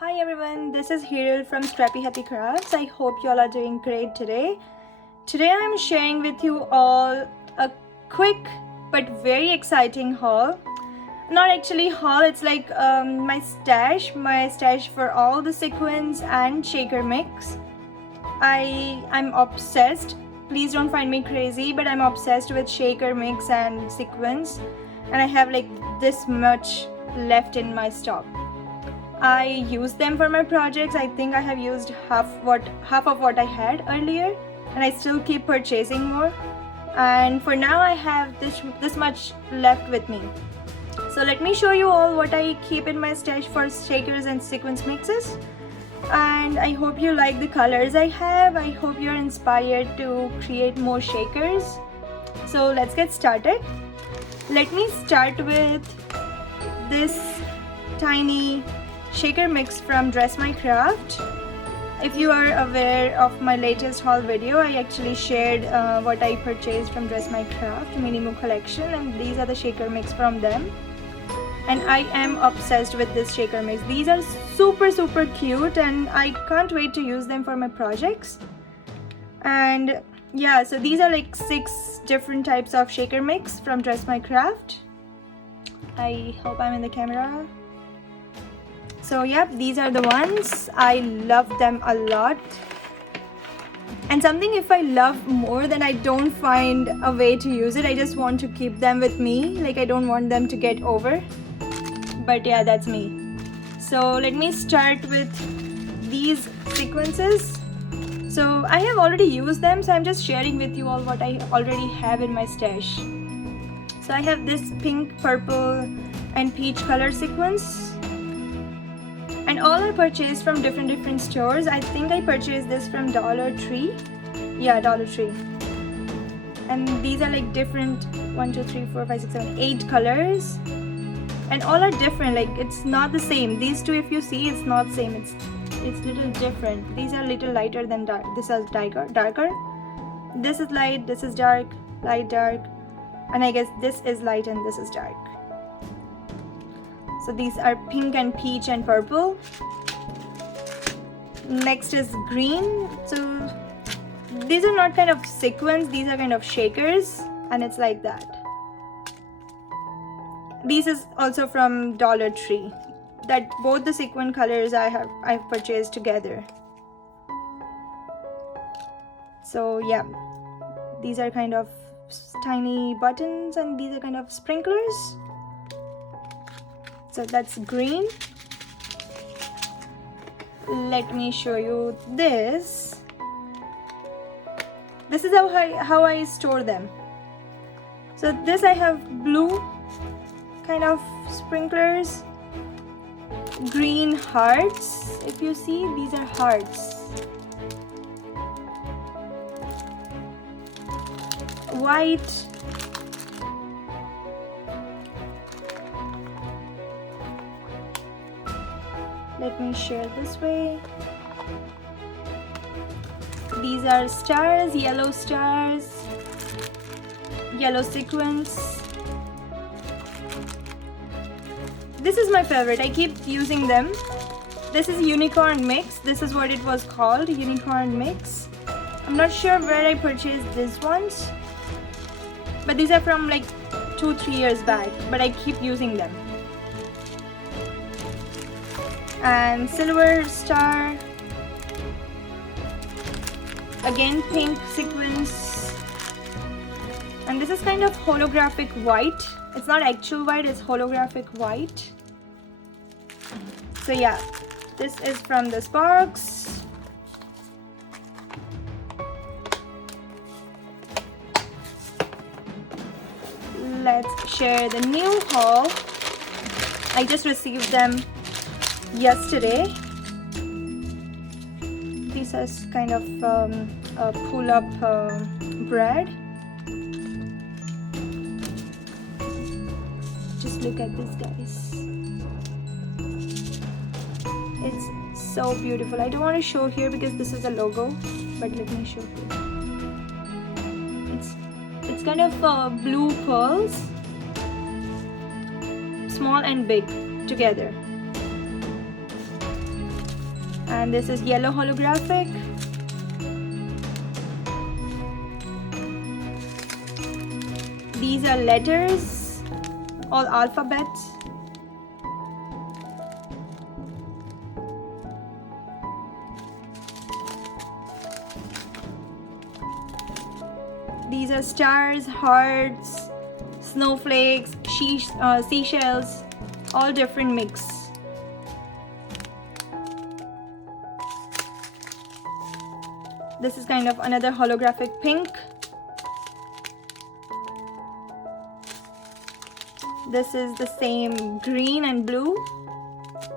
Hi everyone, this is Hiril from Scrappy Happy Crafts. I hope you all are doing great today. Today I'm sharing with you all a quick but very exciting haul. Not actually haul, it's like my stash for all the sequins and shaker mix. I'm obsessed. Please don't find me crazy, but I'm obsessed with shaker mix and sequins, and I have like this much left in my stock. I use them for my projects. I think I have used half of what I had earlier, and I still keep purchasing more. And for now I have this much left with me. So let me show you all what I keep in my stash for shakers and sequins mixes. And I hope you like the colors I have. I hope you're inspired to create more shakers. So let's get started. Let me start with this tiny shaker mix from Dress My Craft. If you are aware of my latest haul video, I actually shared what I purchased from Dress My Craft Minimoo collection, and these are the shaker mix from them. And I am obsessed with this shaker mix. These are super cute, and I can't wait to use them for my projects. And yeah, so these are like 6 different types of shaker mix from Dress My Craft. I hope I'm in the camera. So yeah, these are the ones. I love them a lot. And something if I love more, then I don't find a way to use it. I just want to keep them with me. Like I don't want them to get over. But yeah, that's me. So let me start with these sequences. So I have already used them, so I'm just sharing with you all what I already have in my stash. So I have this pink, purple and peach color sequence. And all I purchased from different stores. I think I purchased this from Dollar Tree. Yeah, Dollar Tree. And these are like different 1, 2, 3, 4, 5, 6, 7, 8 colors. And all are different, like it's not the same. These two, if you see, it's not same. It's little different. These are little lighter than dark. This is darker. This is light, this is dark, light, dark. And I guess this is light and this is dark. So these are pink and peach and purple. Next is green. So these are not kind of sequins, these are kind of shakers, and it's like that. This is also from Dollar Tree. That both the sequin colors I've purchased together. So yeah, these are kind of tiny buttons, and these are kind of sprinklers. So that's green. Let me show you this. This is how I store them. So this I have blue kind of sprinklers, green hearts. If you see, these are hearts. White. Let me share this way. These are stars, yellow sequins. This is my favorite. I keep using them. This is unicorn mix. This is what it was called, unicorn mix. I'm not sure where I purchased these ones, but these are from like 2-3 years back, but I keep using them. And silver star, again pink sequins, and this is kind of holographic white. It's not actual white, it's holographic white. So yeah, this is from this box. Let's share the new haul. I just received them yesterday. This is kind of a pull-up bread. Just look at this, guys. It's so beautiful. I don't want to show here because this is a logo, but let me show you. It's kind of blue pearls, small and big together. And this is yellow holographic. These are letters, all alphabets. These are stars, hearts, snowflakes, seashells, all different mix. This is kind of another holographic pink. This is the same green and blue.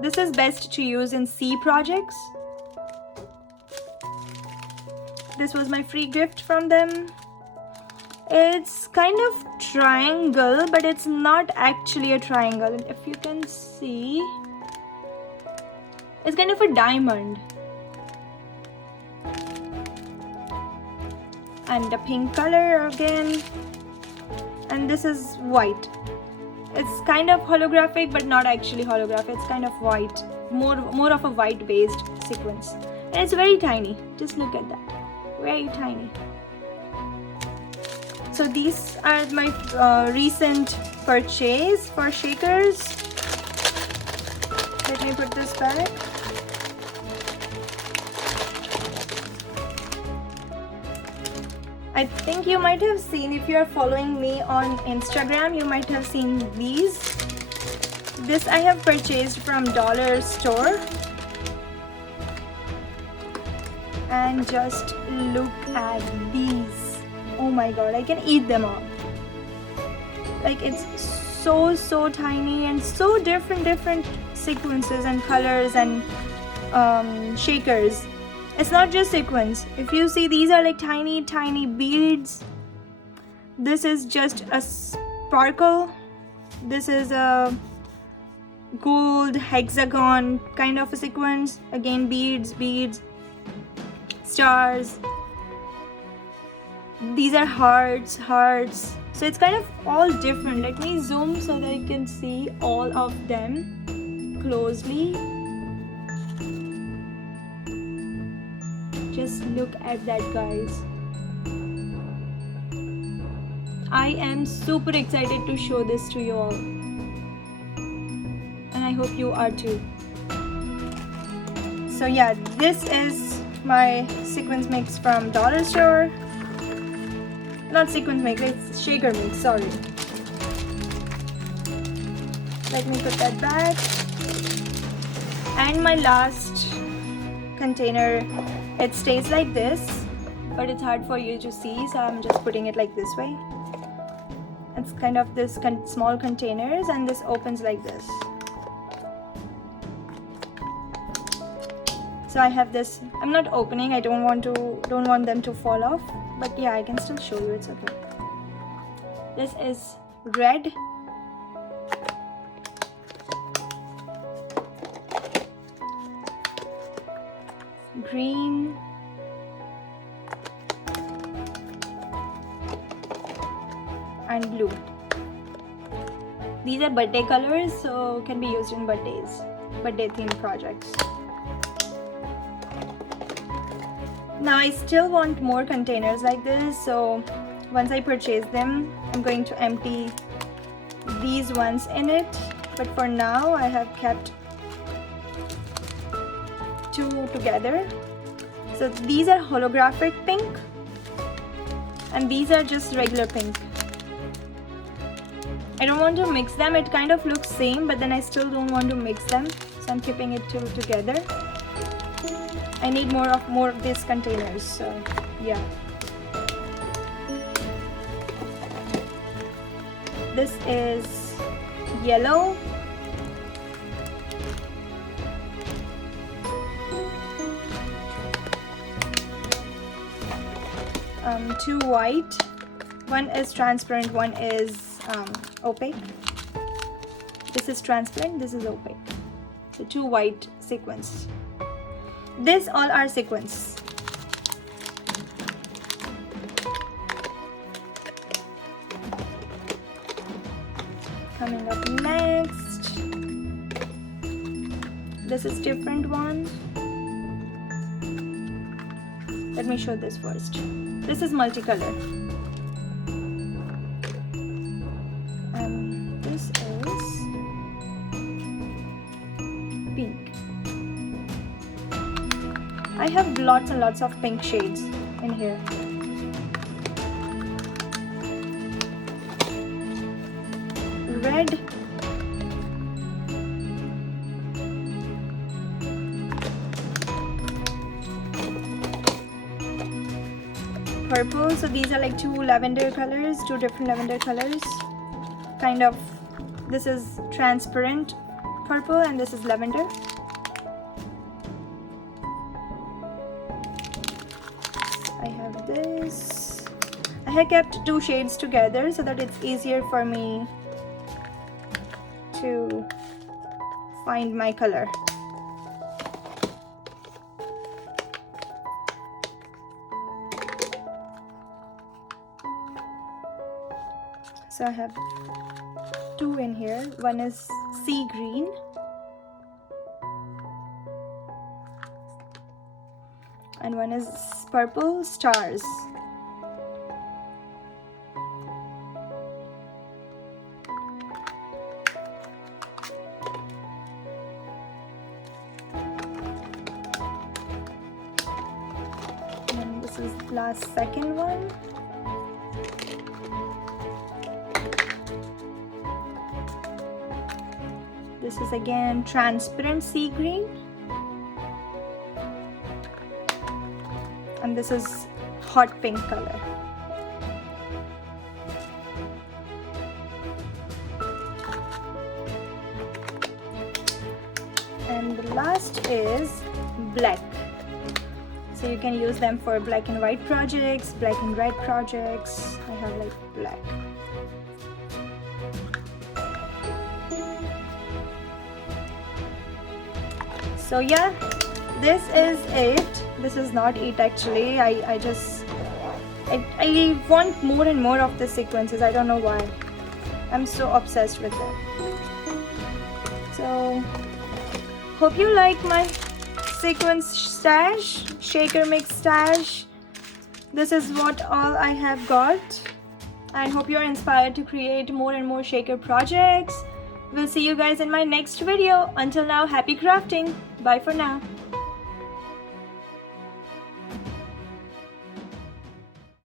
This is best to use in C projects. This was my free gift from them. It's kind of triangle, but it's not actually a triangle. If you can see, it's kind of a diamond. And a pink color again. And this is white. It's kind of holographic, but not actually holographic. It's kind of white, more of a white based sequence. And it's very tiny. Just look at that. Very tiny. So these are my recent purchase for shakers. Let me put this back. I think you might have seen, if you are following me on Instagram, you might have seen these. This I have purchased from dollar store. And just look at these. Oh my god, I can eat them all. Like, it's so tiny and so different sequences and colors and shakers. It's not just sequins. If you see, these are like tiny beads. This is just a sparkle. This is a gold hexagon kind of a sequence. Again, beads, stars. These are hearts. So it's kind of all different. Let me zoom so that you can see all of them closely. Just look at that, guys. I am super excited to show this to you all. And I hope you are too. So yeah, this is my sequence mix from dollar store. Not sequence mix, it's shaker mix, sorry. Let me put that back. And my last container, it stays like this, but it's hard for you to see, so I'm just putting it like this way. It's kind of this small containers, and this opens like this. So I have this. I'm not opening. I don't want them to fall off. But yeah, I can still show you. It's okay. This is red. Green. And blue. These are birthday colors, so can be used in birthday themed projects. Now I still want more containers like this, so once I purchase them, I'm going to empty these ones in it. But for now, I have kept 2 together. So these are holographic pink, and these are just regular pink. I don't want to mix them. It kind of looks same, but then I still don't want to mix them, so I'm keeping it together. I need more of these containers, so yeah. This is yellow. Two white. One is transparent, one is opaque. This is transparent, this is opaque. So 2 white sequins. These all are sequins. Coming up next, this is different one. let me show this first. This is multicolor. And this is pink. I have lots and lots of pink shades in here. Red. Purple. So these are like two lavender colors, two different lavender colors. Kind of, this is transparent purple and this is lavender. I have this. I have kept two shades together so that it's easier for me to find my color. So I have two in here. One is sea green and one is purple stars. And this is the last second one. This is again transparent sea green. And this is hot pink color. And the last is black. So you can use them for black and white projects, black and red projects. I have like black. So yeah, this is it. This is not it actually. I want more and more of the sequences. I don't know why. I'm so obsessed with them. So hope you like my sequence stash, shaker mix stash. This is what all I have got. I hope you're inspired to create more and more shaker projects. We'll see you guys in my next video. Until now, happy crafting. Bye for now.